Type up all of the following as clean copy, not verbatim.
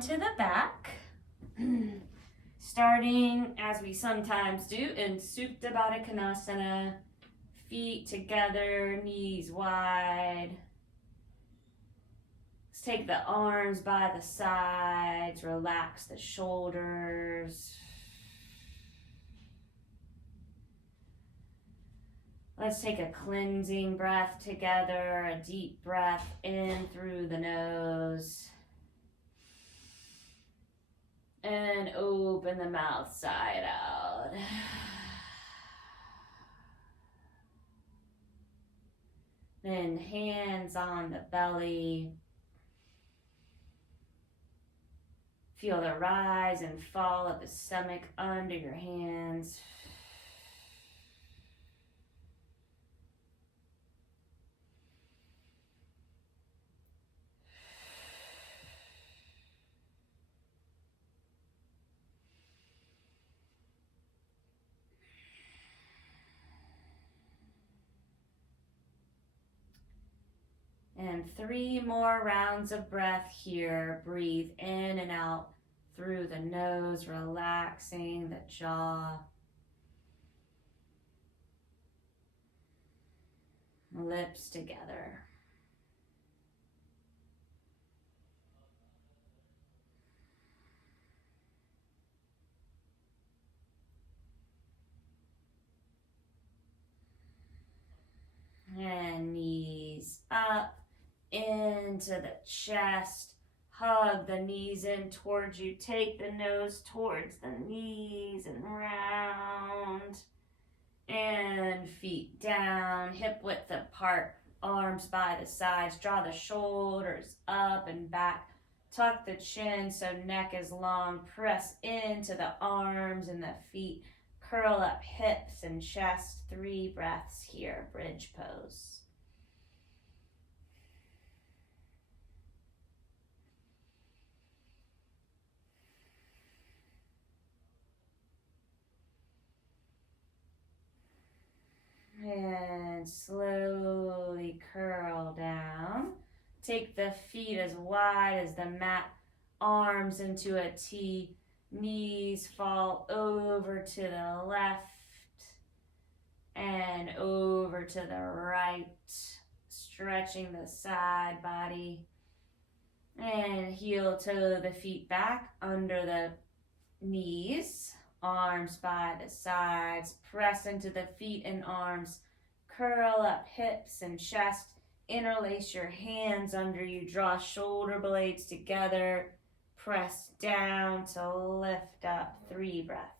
To the back, starting as we sometimes do in Supta Baddha Konasana, feet together, knees wide. Let's take the arms by the sides, relax the shoulders. Let's take a cleansing breath together, a deep breath in through the nose. And open the mouth side out. Then hands on the belly. Feel the rise and fall of the stomach under your hands. And 3 more rounds of breath here. Breathe in and out through the nose, relaxing the jaw. Lips together. And knees up. Into the chest, hug the knees in towards you, take the nose towards the knees and round, and feet down, hip width apart, arms by the sides, draw the shoulders up and back, tuck the chin so neck is long, press into the arms and the feet, curl up hips and chest, 3 breaths here, bridge pose. And slowly curl down. Take the feet as wide as the mat, arms into a T, knees fall over to the left and over to the right, stretching the side body. And heel toe the feet back under the knees. Arms by the sides, press into the feet and arms, curl up hips and chest, interlace your hands under you, draw shoulder blades together, press down to lift up, 3 breaths.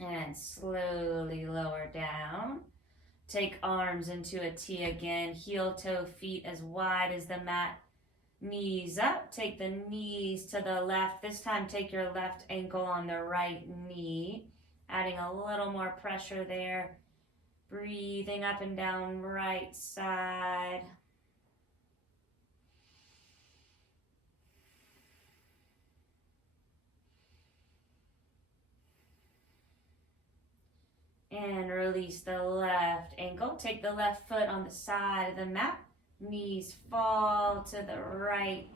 And slowly lower down. Take arms into a T again. Heel toe feet as wide as the mat. Knees up. Take the knees to the left. This time take your left ankle on the right knee. Adding a little more pressure there. Breathing up and down right side. And release the left ankle. Take the left foot on the side of the mat. Knees fall to the right.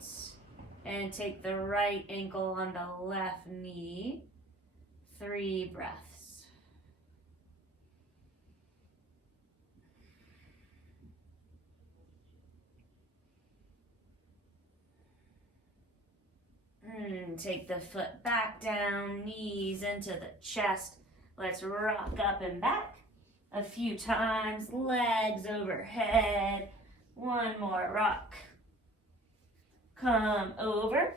And take the right ankle on the left knee. 3 breaths. And take the foot back down, knees into the chest. Let's rock up and back a few times, legs overhead. 1 more rock. Come over,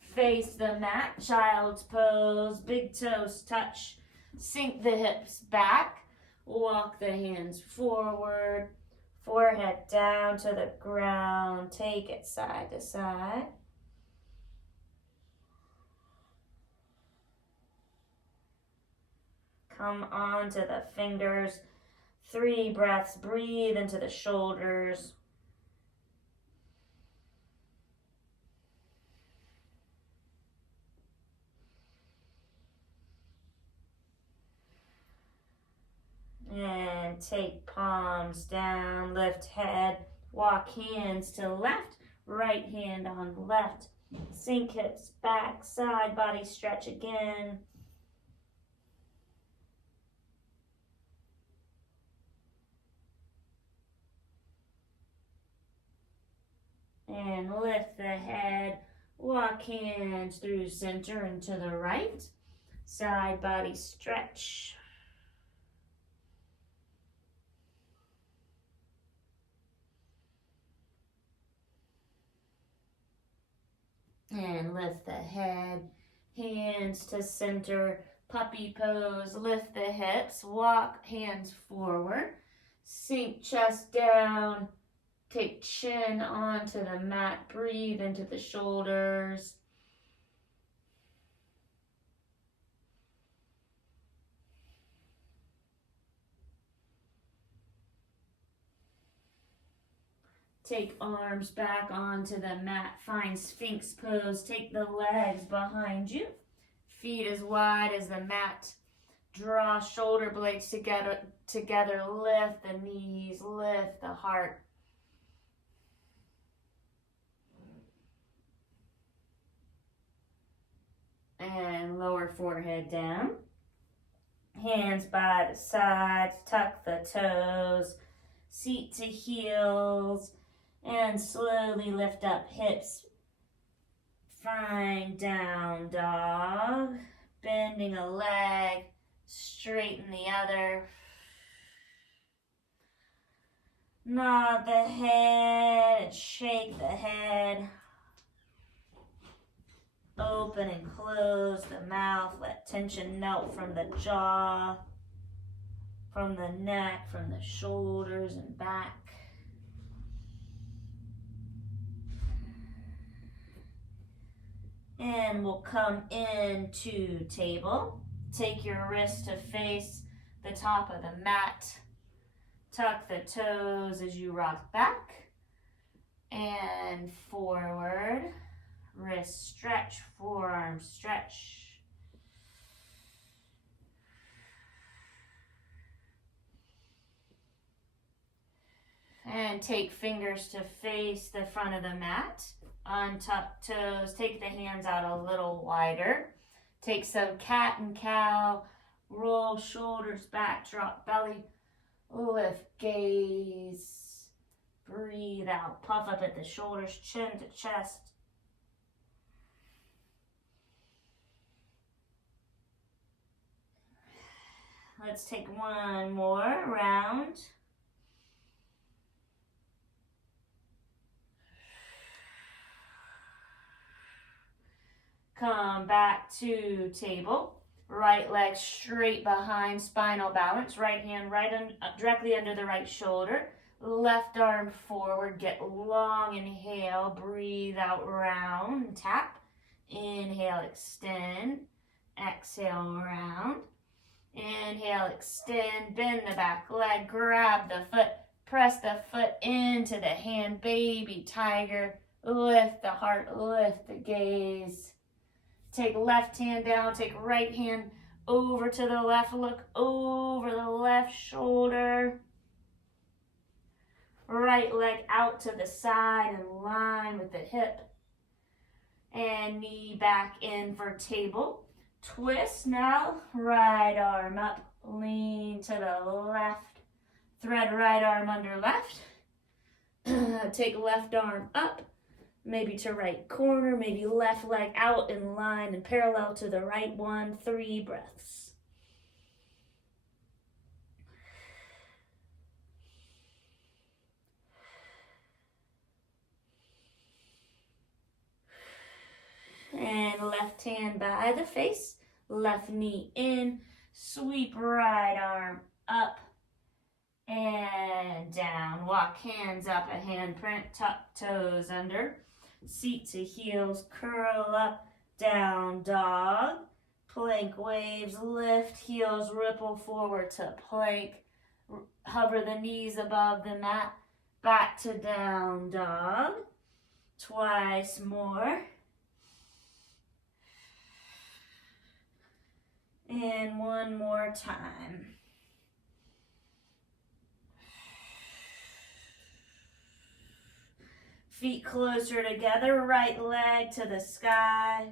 face the mat, child's pose, big toes touch, sink the hips back, walk the hands forward, forehead down to the ground, take it side to side. Come onto the fingers. 3 breaths. Breathe into the shoulders. And take palms down, lift head, walk hands to left, right hand on left. Sink hips back, side body stretch again. And lift the head, walk hands through center and to the right. Side body stretch. And lift the head, hands to center, puppy pose, lift the hips, walk hands forward, sink chest down, take chin onto the mat, breathe into the shoulders. Take arms back onto the mat, find Sphinx pose, take the legs behind you, feet as wide as the mat. Draw shoulder blades together, lift the knees, lift the heart. And lower forehead down. Hands by the sides, tuck the toes, seat to heels, and slowly lift up hips. Find down dog, bending a leg, straighten the other. Nod the head and shake the head. Open and close the mouth, let tension melt from the jaw, from the neck, from the shoulders and back. And we'll come into table. Take your wrist to face the top of the mat. Tuck the toes as you rock back and forward. Wrist stretch, forearm stretch. And take fingers to face the front of the mat. Untuck toes, take the hands out a little wider. Take some cat and cow, roll shoulders back, drop belly, lift gaze, breathe out, puff up at the shoulders, chin to chest. Let's take one more round. Come back to table. Right leg straight behind, spinal balance. Right hand directly under the right shoulder. Left arm forward, get long, inhale, breathe out, round, tap. Inhale, extend. Exhale, round. Inhale, extend, bend the back leg, grab the foot, press the foot into the hand, baby tiger. Lift the heart, lift the gaze. Take left hand down, take right hand over to the left, look over the left shoulder. Right leg out to the side in line with the hip. And knee back in for table. Twist now, right arm up, lean to the left. Thread right arm under left. Take left arm up. Maybe to right corner, maybe left leg out in line and parallel to the right one. 3 breaths. And left hand by the face, left knee in, sweep right arm up and down. Walk hands up, a hand print, tuck toes under. Seat to heels, curl up, down dog. Plank waves, lift heels, ripple forward to plank. Hover the knees above the mat, back to down dog. Twice more. And one more time. Feet closer together, right leg to the sky.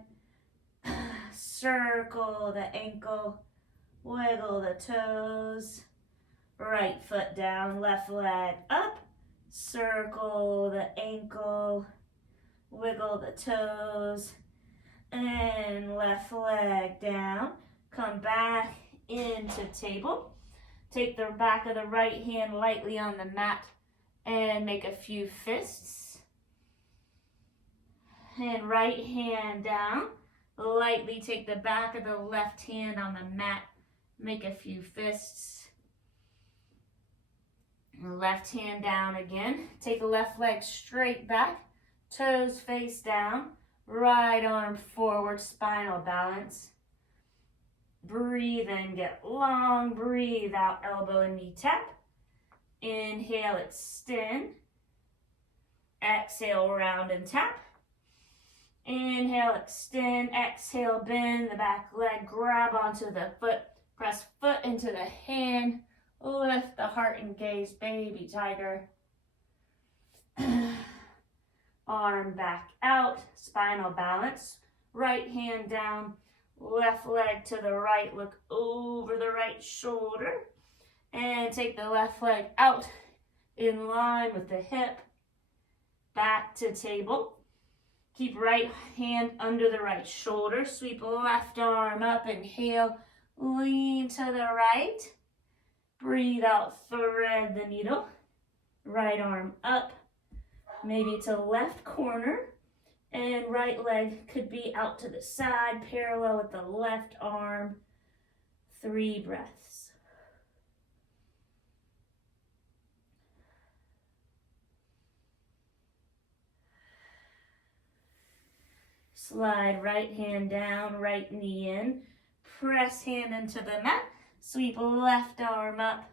Circle the ankle, wiggle the toes. Right foot down, left leg up. Circle the ankle, wiggle the toes. And left leg down. Come back into table. Take the back of the right hand lightly on the mat and make a few fists. And right hand down. Lightly take the back of the left hand on the mat. Make a few fists. Left hand down again. Take the left leg straight back. Toes face down. Right arm forward, spinal balance. Breathe in, get long. Breathe out, elbow and knee tap. Inhale, extend. Exhale, round and tap. Inhale, extend. Exhale, bend the back leg. Grab onto the foot. Press foot into the hand. Lift the heart and gaze, baby tiger. Arm back out, spinal balance. Right hand down, left leg to the right. Look over the right shoulder. And take the left leg out in line with the hip. Back to table. Keep right hand under the right shoulder. Sweep left arm up. Inhale, lean to the right. Breathe out, thread the needle. Right arm up, maybe to left corner. And right leg could be out to the side, parallel with the left arm. 3 breaths. Slide right hand down, right knee in. Press hand into the mat. Sweep left arm up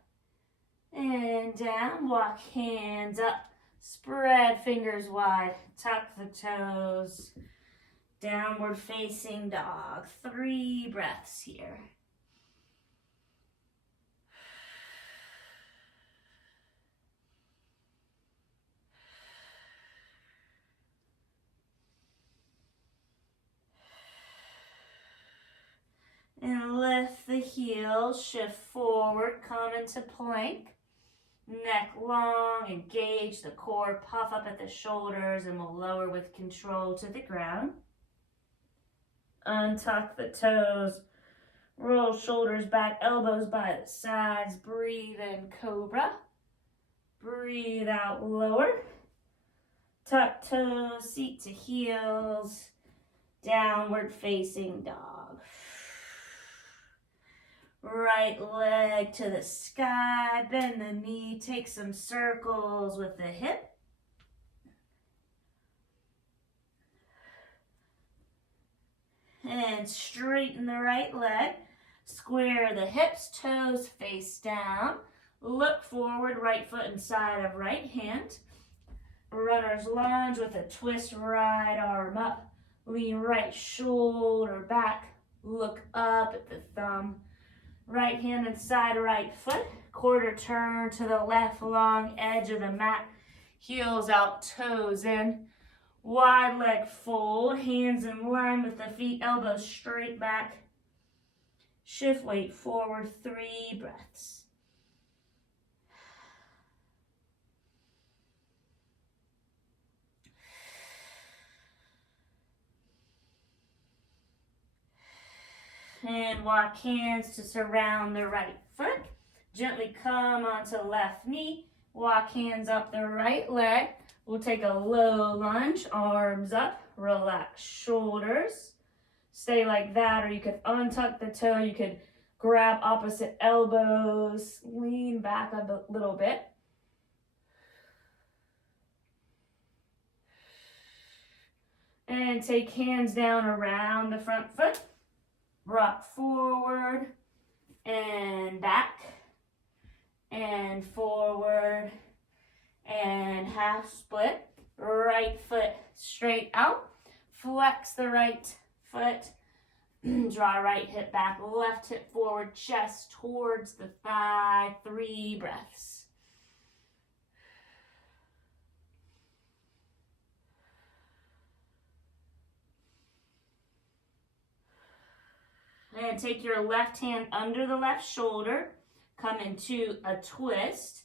and down. Walk hands up. Spread fingers wide. Tuck the toes. Downward facing dog. 3 breaths here. And lift the heels, shift forward, come into plank. Neck long, engage the core, puff up at the shoulders, and we'll lower with control to the ground. Untuck the toes, roll shoulders back, elbows by the sides. Breathe in, cobra. Breathe out, lower. Tuck toes, seat to heels, downward facing dog. Right leg to the sky, bend the knee, take some circles with the hip. And straighten the right leg, square the hips, toes face down. Look forward, right foot inside of right hand. Runner's lunge with a twist, right arm up. Lean right shoulder back, look up at the thumb. Right hand inside right foot, quarter turn to the left, long edge of the mat, heels out, toes in, wide leg fold, hands in line with the feet, elbows straight back, shift weight forward, 3 breaths. And walk hands to surround the right foot. Gently come onto left knee. Walk hands up the right leg. We'll take a low lunge, arms up, relax shoulders. Stay like that, or you could untuck the toe. You could grab opposite elbows, lean back a little bit. And take hands down around the front foot. Rock forward and back and forward and half split. Right foot straight out. Flex the right foot. Draw right hip back, left hip forward, chest towards the thigh. 3 breaths. And take your left hand under the left shoulder. Come into a twist.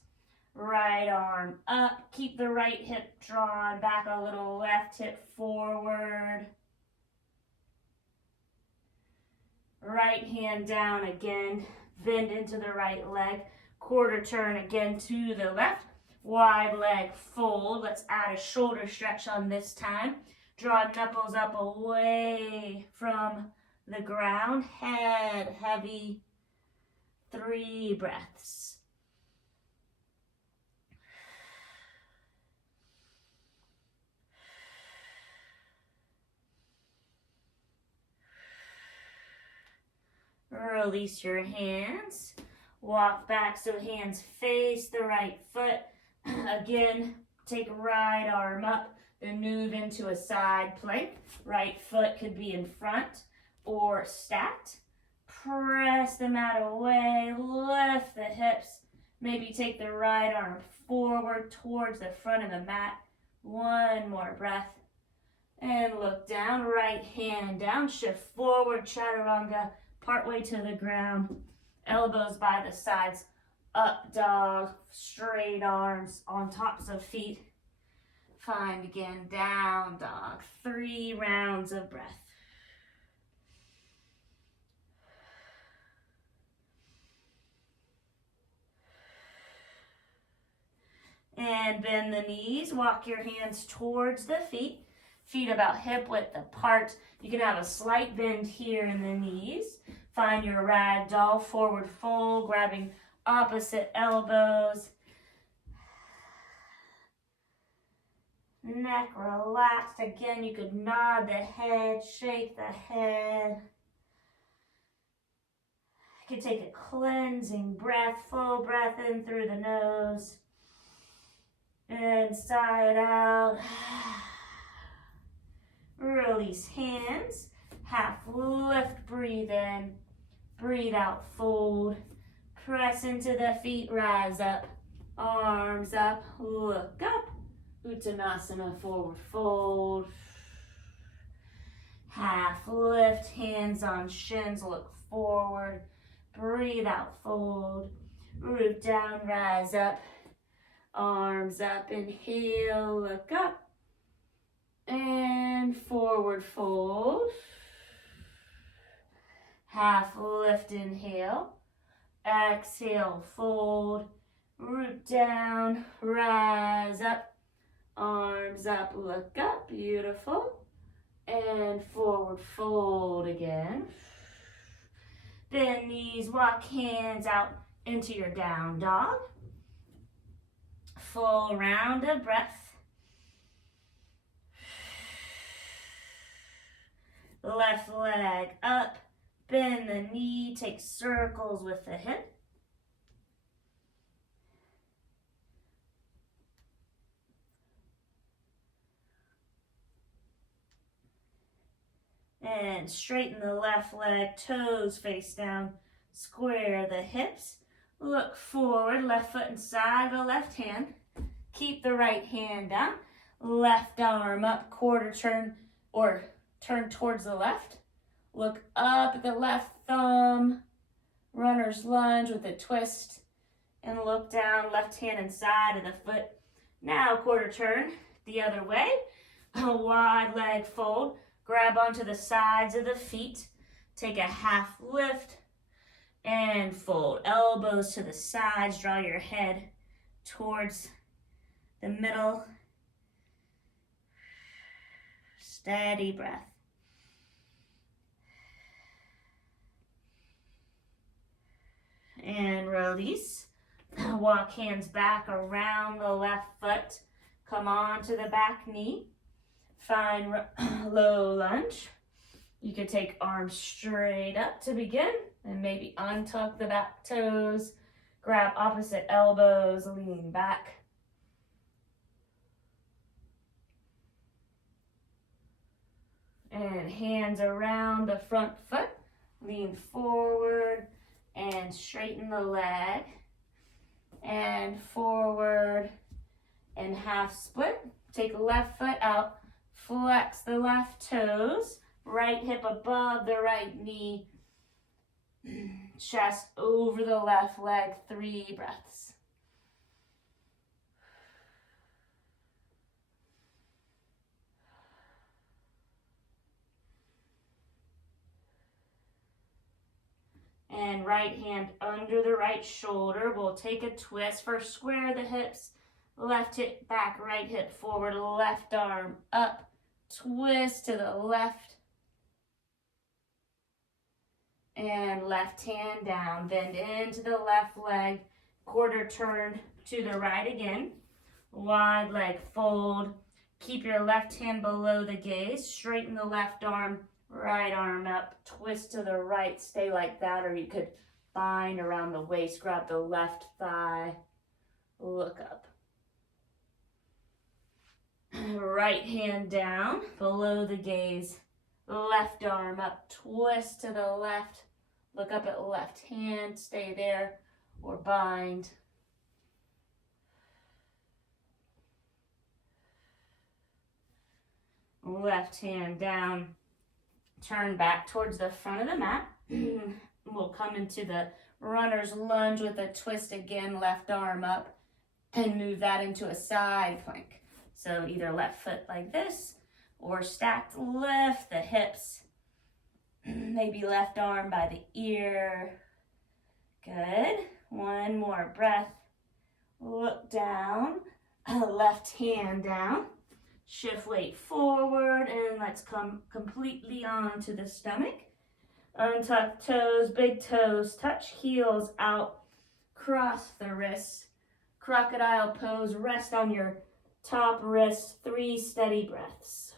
Right arm up. Keep the right hip drawn back a little. Left hip forward. Right hand down again. Bend into the right leg. Quarter turn again to the left. Wide leg fold. Let's add a shoulder stretch on this time. Draw knuckles up away from the ground. Head heavy. 3 breaths. Release your hands. Walk back so hands face the right foot. Again, take right arm up, then move into a side plank. Right foot could be in front or stacked. Press the mat away, lift the hips. Maybe take the right arm forward towards the front of the mat. 1 more breath. And look down, right hand down, shift forward, chaturanga, partway to the ground. Elbows by the sides, up dog, straight arms on tops of feet. Find again, down dog, 3 rounds of breath. And bend the knees, walk your hands towards the feet. Feet about hip width apart. You can have a slight bend here in the knees. Find your ragdoll, forward fold, grabbing opposite elbows. Neck relaxed. Again, you could nod the head, shake the head. You could take a cleansing breath, full breath in through the nose. Inside out. Release hands. Half lift, breathe in. Breathe out, fold. Press into the feet, rise up. Arms up, look up. Uttanasana, forward fold. Half lift, hands on shins, look forward. Breathe out, fold. Root down, rise up. Arms up, inhale, look up. And forward fold. Half lift, inhale. Exhale, fold. Root down, rise up. Arms up, look up, beautiful. And forward fold again. Bend knees, walk hands out into your down dog. Full round of breath. Left leg up, bend the knee, take circles with the hip. And straighten the left leg, toes face down, square the hips. Look forward, left foot inside the left hand. Keep the right hand down. Left arm up, quarter turn or turn towards the left. Look up at the left thumb. Runner's lunge with a twist. And look down, left hand inside of the foot. Now quarter turn the other way. A wide leg fold. Grab onto the sides of the feet. Take a half lift. And fold. Elbows to the sides. Draw your head towards the middle. Steady breath. And release. Walk hands back around the left foot. Come on to the back knee. Find low lunge. You could take arms straight up to begin and maybe untuck the back toes. Grab opposite elbows, lean back. And hands around the front foot. Lean forward and straighten the leg. And forward and half split. Take left foot out. Flex the left toes. Right hip above the right knee. Chest over the left leg, 3 breaths. And right hand under the right shoulder. We'll take a twist. First, square the hips. Left hip back, right hip forward, left arm up. Twist to the left. And left hand down. Bend into the left leg. Quarter turn to the right again. Wide leg fold. Keep your left hand below the gaze. Straighten the left arm. Right arm up, twist to the right, stay like that, or you could bind around the waist, grab the left thigh, look up. Right hand down, below the gaze, left arm up, twist to the left, look up at left hand, stay there, or bind. Left hand down. Turn back towards the front of the mat. We'll come into the runner's lunge with a twist again, left arm up, and move that into a side plank. So either left foot like this, or stacked, lift the hips. Maybe left arm by the ear. Good. One more breath. Look down, left hand down. Shift weight forward, and let's come completely onto the stomach. Untuck toes, big toes, touch heels out, cross the wrists. Crocodile pose, rest on your top wrist, 3 steady breaths.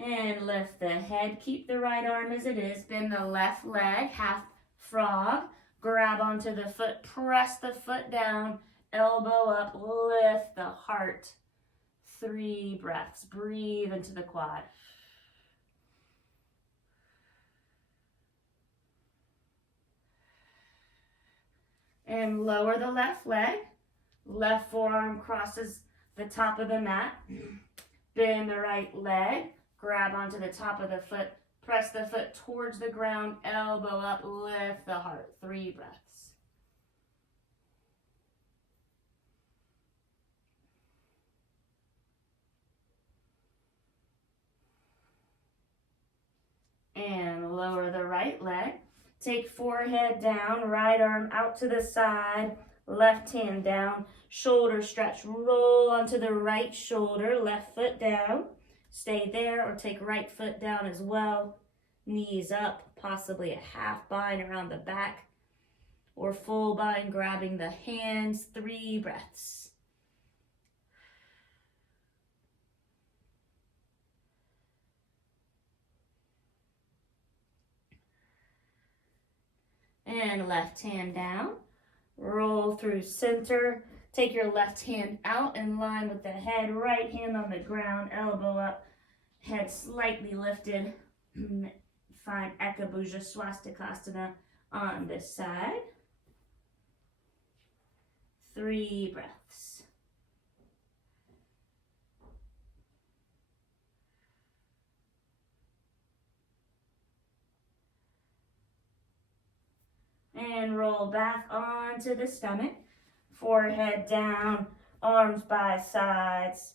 And lift the head. Keep the right arm as it is. Bend the left leg, half frog. Grab onto the foot. Press the foot down. Elbow up. Lift the heart. 3 breaths. Breathe into the quad. And lower the left leg. Left forearm crosses the top of the mat. Bend the right leg. Grab onto the top of the foot, press the foot towards the ground, elbow up, lift the heart, 3 breaths. And lower the right leg. Take forehead down, right arm out to the side, left hand down, shoulder stretch, roll onto the right shoulder, left foot down. Stay there or take right foot down as well. Knees up, possibly a half bind around the back or full bind grabbing the hands. 3 breaths. And left hand down. Roll through center. Take your left hand out in line with the head, right hand on the ground, elbow up, head slightly lifted. Find Ekabhuja Swastikasana on this side. 3 breaths. And roll back onto the stomach. Forehead down, arms by sides.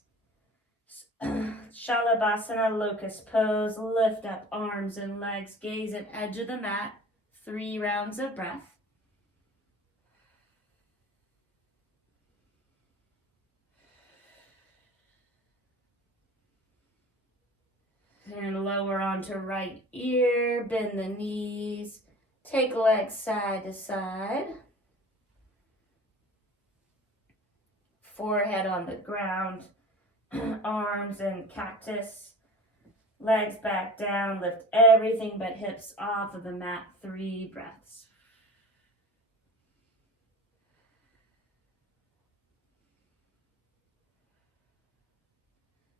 Shalabhasana, locust pose. Lift up arms and legs. Gaze at edge of the mat. 3 rounds of breath. And lower onto right ear. Bend the knees. Take legs side to side. Forehead on the ground. Arms in cactus. Legs back down. Lift everything but hips off of the mat. 3 breaths.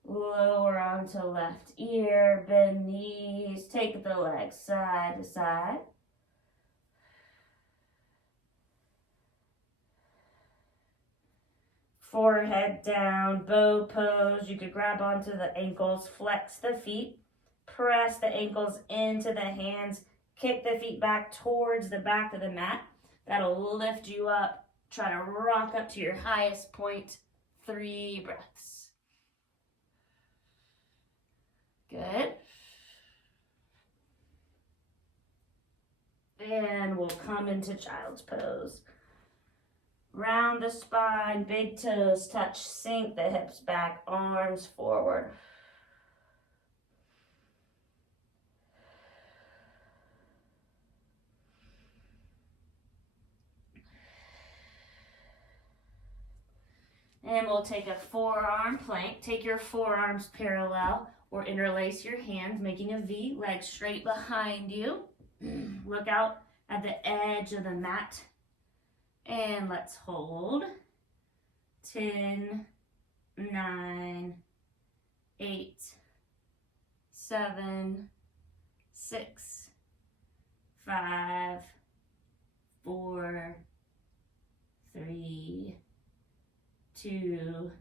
Lower onto left ear. Bend knees. Take the legs side to side. forehead down, bow pose. You could grab onto the ankles, flex the feet, press the ankles into the hands, kick the feet back towards the back of the mat. That'll lift you up. Try to rock up to your highest point. 3 breaths. Good. And we'll come into child's pose. Round the spine, big toes touch, sink the hips back, arms forward. And we'll take a forearm plank. Take your forearms parallel or interlace your hands, making a V, legs straight behind you. Look out at the edge of the mat. And let's hold. 10, 9, 8, 7, 6, 5, 4, 3, 2,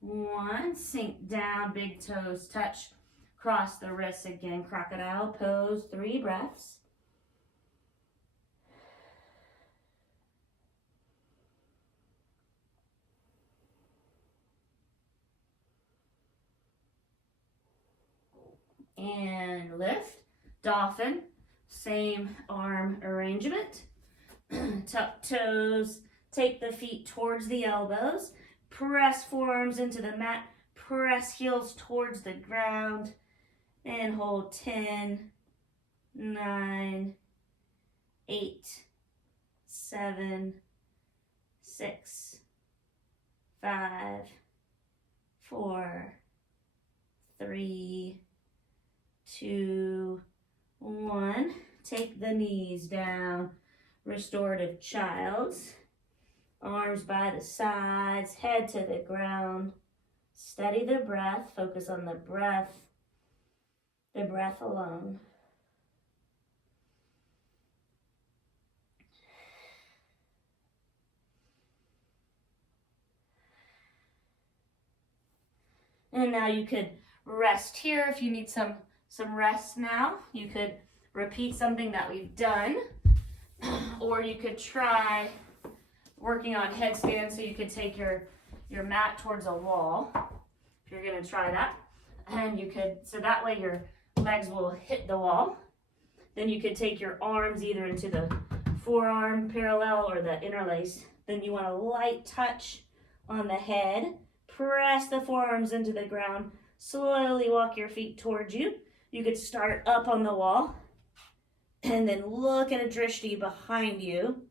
1. Sink down, big toes touch. Cross the wrists again. Crocodile pose, 3 breaths. And lift. Dolphin, same arm arrangement. Tuck toes, take the feet towards the elbows. Press forearms into the mat. Press heels towards the ground. And hold 10, 9, 8, 7, 6, 5, 4, 3, 2, 1. Take the knees down. Restorative child's. Arms by the sides, head to the ground. Steady the breath. Focus on the breath alone. And now you could rest here if you need some rest now. You could repeat something that we've done, or you could try working on headstand, so you could take your mat towards a wall, if you're gonna try that. And you could, so that way your legs will hit the wall. Then you could take your arms either into the forearm parallel or the interlace. Then you want a light touch on the head. Press the forearms into the ground. Slowly walk your feet towards you. You could start up on the wall and then look at a drishti behind you.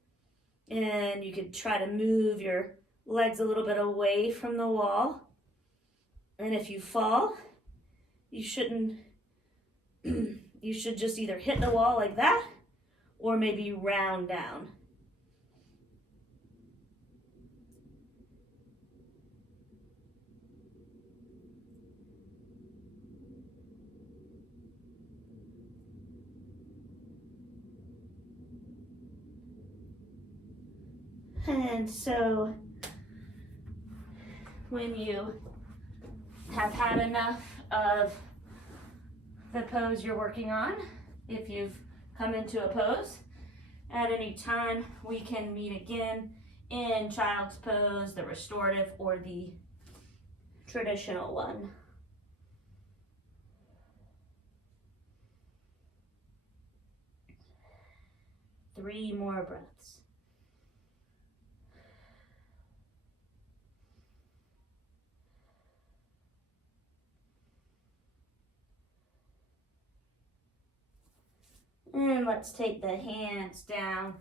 And you could try to move your legs a little bit away from the wall. And if you fall, you shouldn't, you should just either hit the wall like that or maybe round down. And so when you have had enough of the pose you're working on, if you've come into a pose, at any time we can meet again in child's pose, the restorative, or the traditional one. Three more breaths. And let's take the hands down,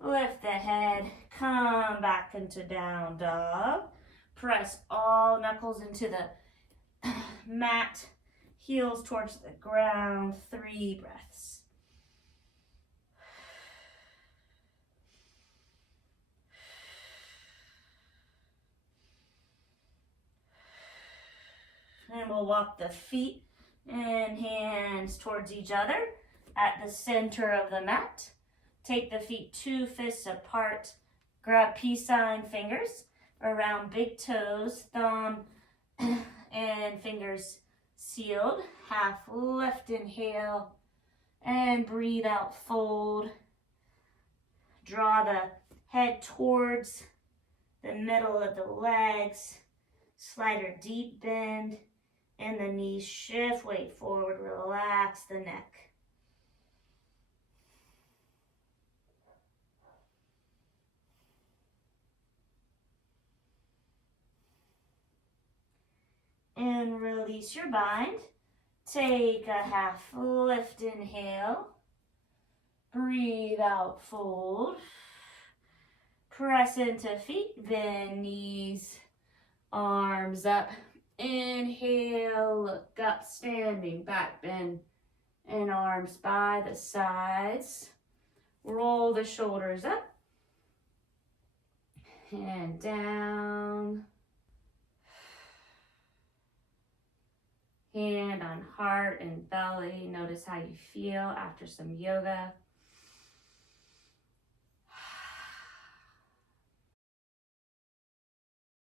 lift the head, come back into down dog. Press all knuckles into the mat, heels towards the ground, 3 breaths. And we'll walk the feet and hands towards each other at the center of the mat. Take the feet 2 fists apart. Grab peace sign fingers. around big toes, thumb and fingers sealed. Half lift, inhale, and breathe out, fold. Draw the head towards the middle of the legs. Slider deep bend in the knees, shift, weight forward, relax the neck. And release your bind. Take a half lift, inhale. Breathe out, fold. Press into feet, bend knees, arms up. Inhale, look up, standing, back bend, and arms by the sides. Roll the shoulders up and down. Hand on heart and belly. Notice how you feel after some yoga.